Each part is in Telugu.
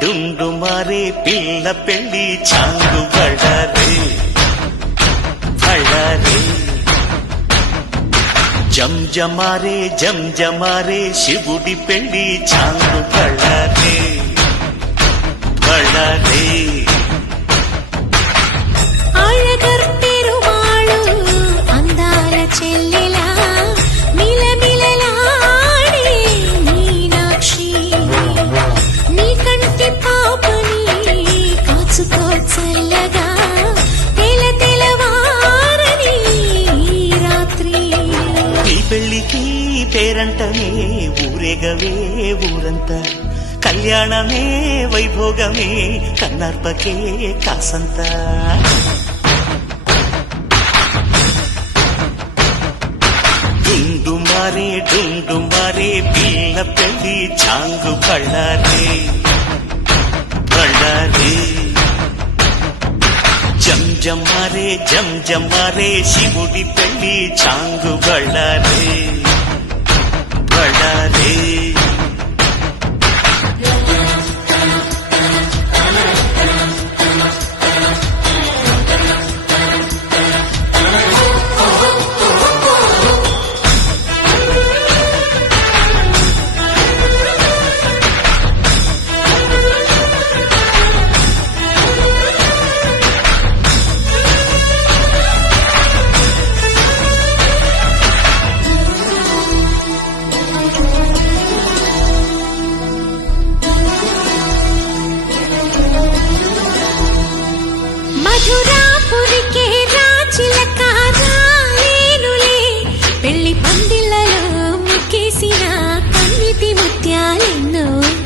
డుండు మారే పిల్ల పెళ్లి చాంగు బళ్ళారే బళ్ళారే జంజమారే శివుడి పెళ్లి చాంగు బళ్ళారే బళ్ళారే అందాల చెల్లెలా చల్లగా తెలవారని రాత్రి ఈ పెళ్లికి పేరంటనే ఊరేగవే ఊరంతా కళ్యాణమే వైభోగమే కన్నార్పకే కాసంత డుండు మారే పిల్ల పెళ్లి చాంగు బళ్ళారే బళ్ళారే జంజమారే శివుడి పెళ్లి చాంగు బళ్ళారే బళ్ళారే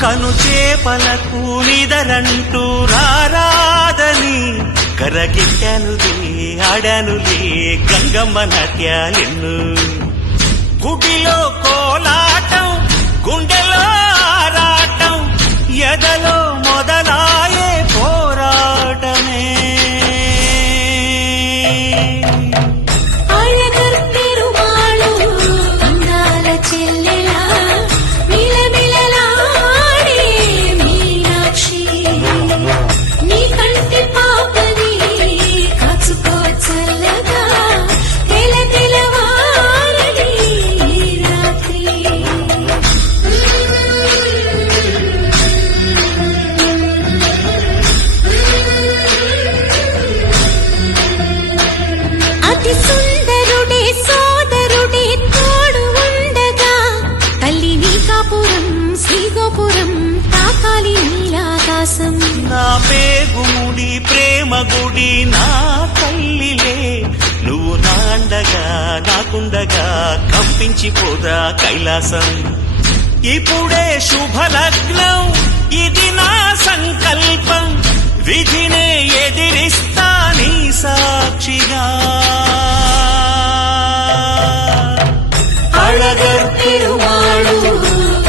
కను చేపలకు నిదరంటూ రారాదని కరగిట్టానులే ఆడానులే గంగమ్మ నాట్యాలెన్ను గుడిలో కోలాటం గుండెలో ఆరాటం ఎదలో మొదలాయే పోరాటమే అందాల చెల్లెలా నా పేగుముడి ప్రేమ గుడి నా తల్లిలే నువ్వు నాండగా నాకుండగా కంపించిపోదా కైలాసం ఇప్పుడే శుభలగ్నం